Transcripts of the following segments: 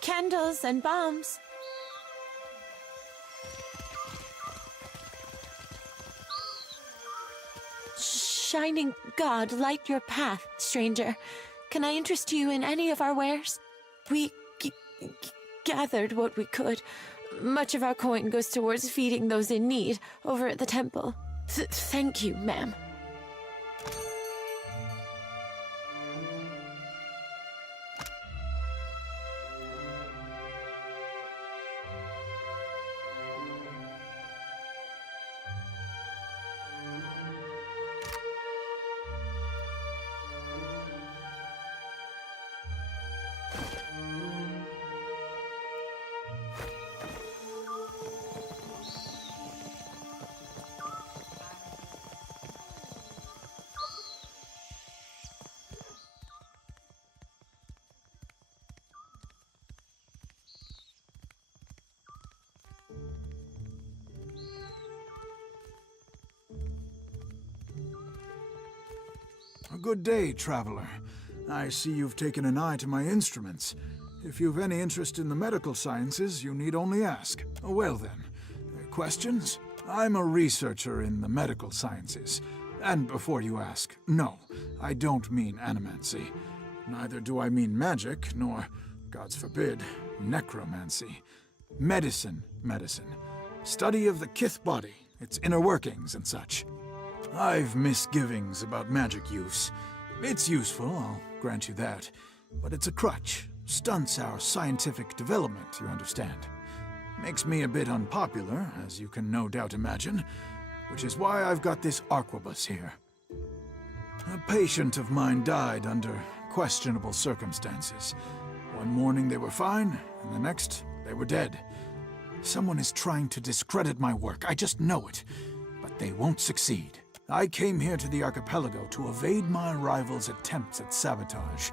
candles and bombs. Shining God, light your path, stranger. Can I interest you in any of our wares? We gathered what we could. Much of our coin goes towards feeding those in need over at the temple. Thank you, ma'am. A good day, traveler. I see you've taken an eye to my instruments. If you've any interest in the medical sciences, you need only ask. Well then, questions? I'm a researcher in the medical sciences. And before you ask, no, I don't mean animancy. Neither do I mean magic, nor, gods forbid, necromancy. Medicine. Study of the kith body, its inner workings and such. I've misgivings about magic use. It's useful, I'll grant you that. But it's a crutch. Stunts our scientific development, you understand. Makes me a bit unpopular, as you can no doubt imagine, which is why I've got this arquebus here. A patient of mine died under questionable circumstances. One morning they were fine, and the next they were dead. Someone is trying to discredit my work, I just know it. But they won't succeed. I came here to the archipelago to evade my rival's attempts at sabotage.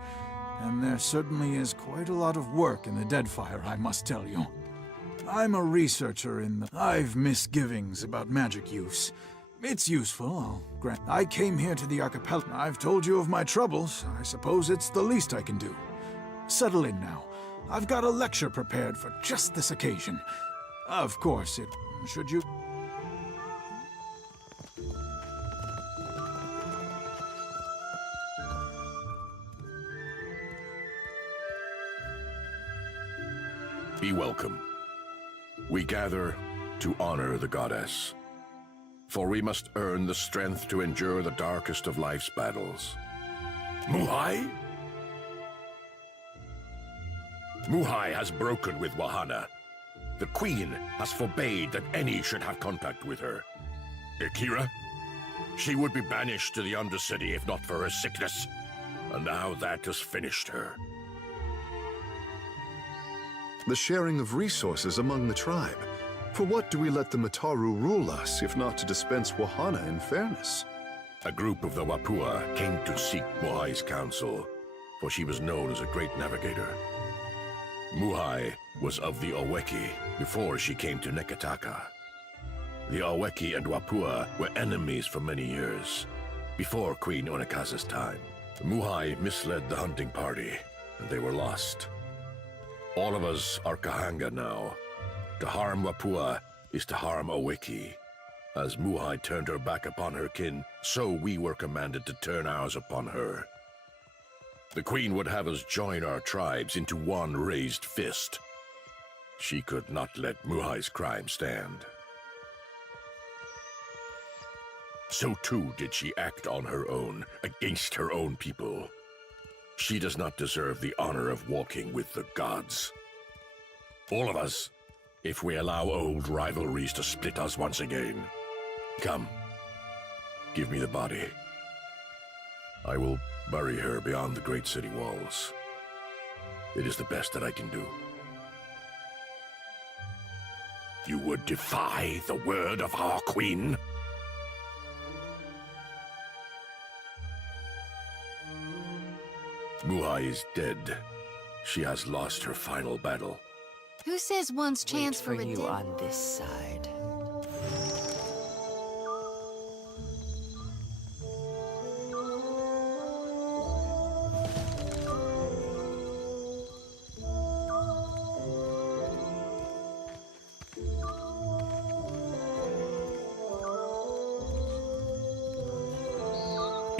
And there certainly is quite a lot of work in the Deadfire, I must tell you. I'm a researcher in the... I've misgivings about magic use. It's useful, I'll grant. I came here to the archipelago. I've told you of my troubles. I suppose it's the least I can do. Settle in now. I've got a lecture prepared for just this occasion. Of course, should you... Be welcome. We gather to honor the goddess, for we must earn the strength to endure the darkest of life's battles. Muhai? Muhai has broken with Wahana. The Queen has forbade that any should have contact with her. Akira? She would be banished to the Undercity if not for her sickness. And now that has finished her. The sharing of resources among the tribe. For what do we let the Mataru rule us, if not to dispense Wahana in fairness? A group of the Wapua came to seek Muhai's counsel, for she was known as a great navigator. Muhai was of the Oweki before she came to Neketakan. The Oweki and Wapua were enemies for many years, before Queen Onekasa's time. Muhai misled the hunting party, and they were lost. All of us are Kahanga now. To harm Wapua is to harm Oweki. As Muhai turned her back upon her kin, so we were commanded to turn ours upon her. The Queen would have us join our tribes into one raised fist. She could not let Muhai's crime stand. So too did she act on her own, against her own people. She does not deserve the honor of walking with the gods. All of us, if we allow old rivalries to split us once again. Come, give me the body. I will bury her beyond the great city walls. It is the best that I can do. You would defy the word of our queen? Muhai is dead. She has lost her final battle. Who says one's chance for you redemption? on this side.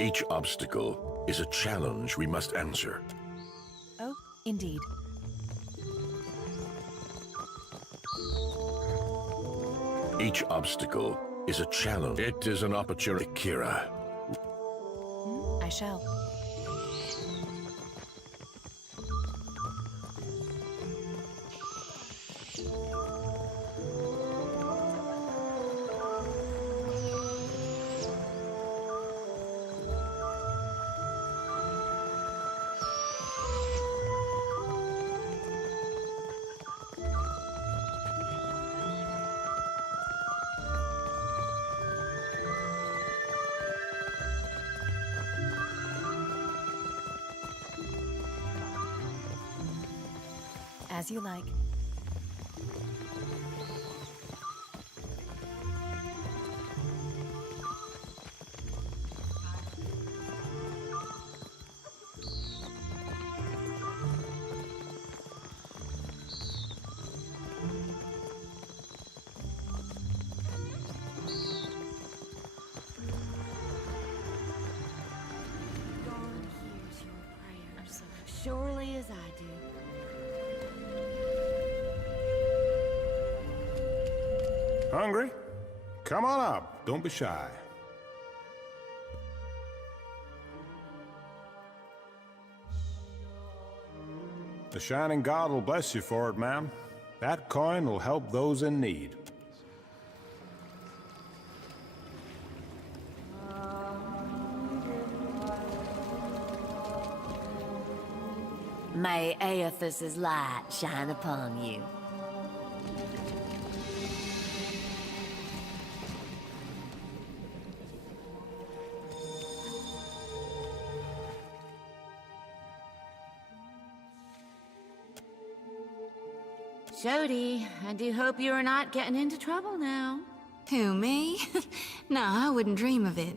Each obstacle is a challenge we must answer. Oh, indeed. Each obstacle is a challenge. It is an opportunity, Kira. I shall. As you like. Surely as I do. Hungry? Come on up. Don't be shy. The Shining God will bless you for it, ma'am. That coin will help those in need. May Aethys's light shine upon you. Jody, I do hope you are not getting into trouble now. Who, me? No, I wouldn't dream of it.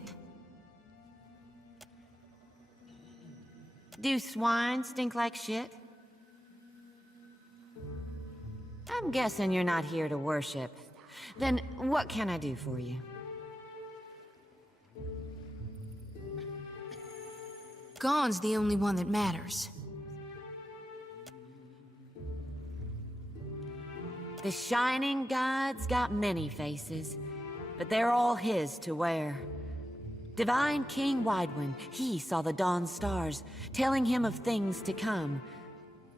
Do swine stink like shit? I'm guessing you're not here to worship. Then what can I do for you? Gone's the only one that matters. The Shining God's got many faces, but they're all his to wear. Divine King Ydwin, he saw the dawn stars, telling him of things to come.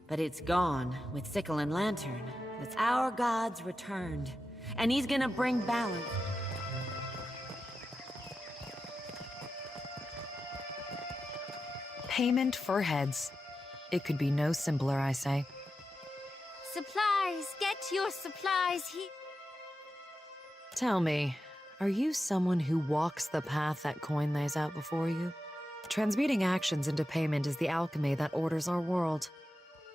But it's gone with sickle and lantern. That's our God's returned, and he's gonna bring balance. Payment for heads. It could be no simpler, I say. Supplies! Get your supplies here! Tell me, are you someone who walks the path that coin lays out before you? Transmuting actions into payment is the alchemy that orders our world.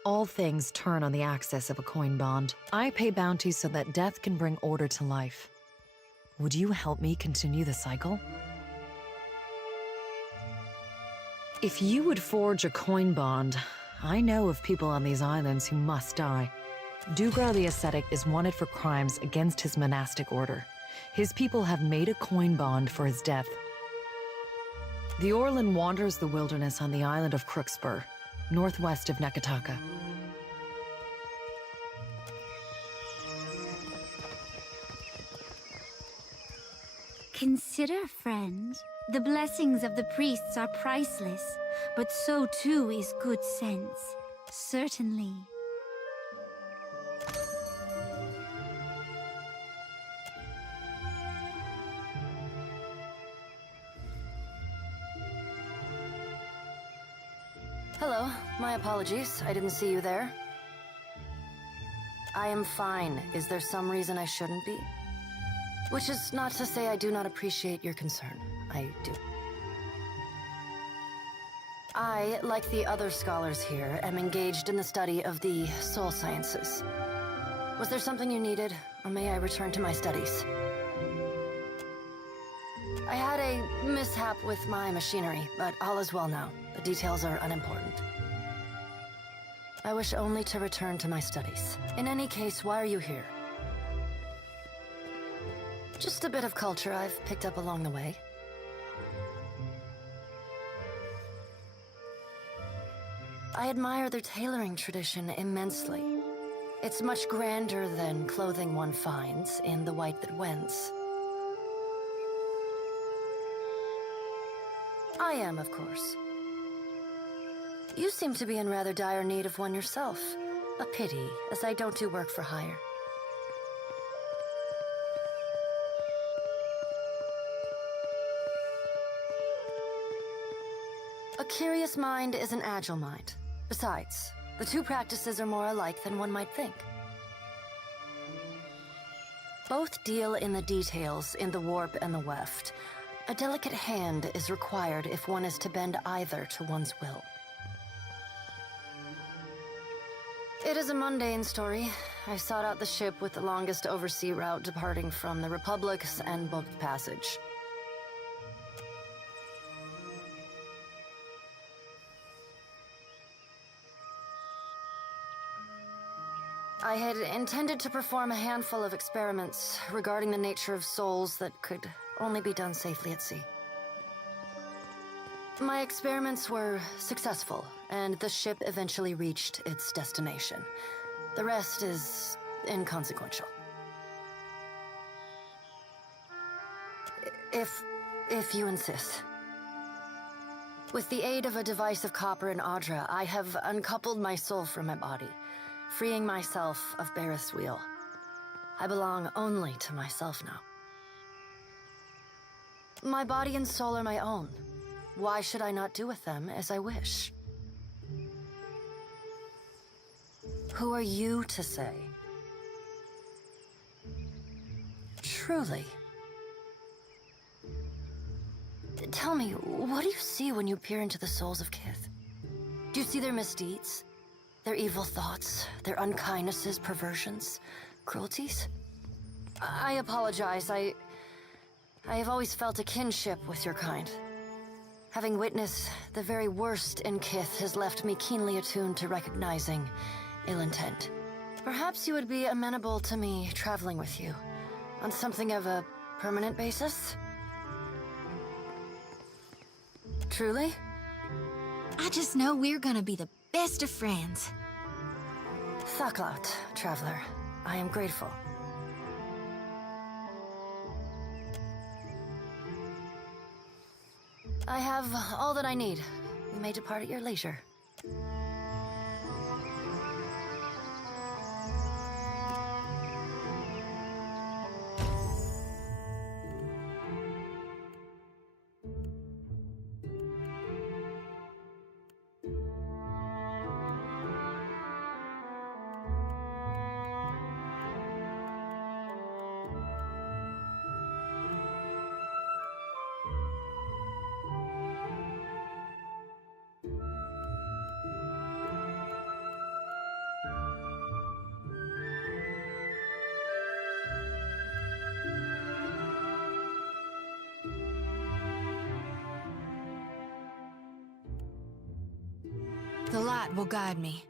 All things turn on the axis of a coin bond. I pay bounties so that death can bring order to life. Would you help me continue the cycle? If you would forge a coin bond, I know of people on these islands who must die. Dugra the Ascetic is wanted for crimes against his monastic order. His people have made a coin bond for his death. The Orlan wanders the wilderness on the island of Crookspur, northwest of Neketakan. Consider, friend, the blessings of the priests are priceless, but so too is good sense. Certainly. Hello, my apologies. I didn't see you there. I am fine. Is there some reason I shouldn't be? Which is not to say I do not appreciate your concern. I do. I, like the other scholars here, am engaged in the study of the soul sciences. Was there something you needed, or may I return to my studies? I had a mishap with my machinery, but all is well now. The details are unimportant. I wish only to return to my studies. In any case, why are you here? Just a bit of culture I've picked up along the way. I admire their tailoring tradition immensely. It's much grander than clothing one finds in The White That Wends. I am, of course. You seem to be in rather dire need of one yourself. A pity, as I don't do work for hire. A curious mind is an agile mind. Besides, the two practices are more alike than one might think. Both deal in the details in the warp and the weft. A delicate hand is required if one is to bend either to one's will. It is a mundane story. I sought out the ship with the longest oversea route departing from the Republics and booked passage. I had intended to perform a handful of experiments regarding the nature of souls that could only be done safely at sea. My experiments were successful, and the ship eventually reached its destination. The rest is inconsequential. If you insist. With the aid of a device of copper and Audra, I have uncoupled my soul from my body, freeing myself of Bareth's wheel. I belong only to myself now. My body and soul are my own. Why should I not do with them as I wish? Who are you to say? Truly. Tell me, what do you see when you peer into the souls of Kith? Do you see their misdeeds? Their evil thoughts? Their unkindnesses, perversions, cruelties? I apologize, I have always felt a kinship with your kind. Having witnessed the very worst in Kith has left me keenly attuned to recognizing ill intent. Perhaps you would be amenable to me traveling with you, on something of a permanent basis? Truly? I just know we're gonna be the best of friends. Thaklat, traveler. I am grateful. I have all that I need. You may depart at your leisure. The light will guide me.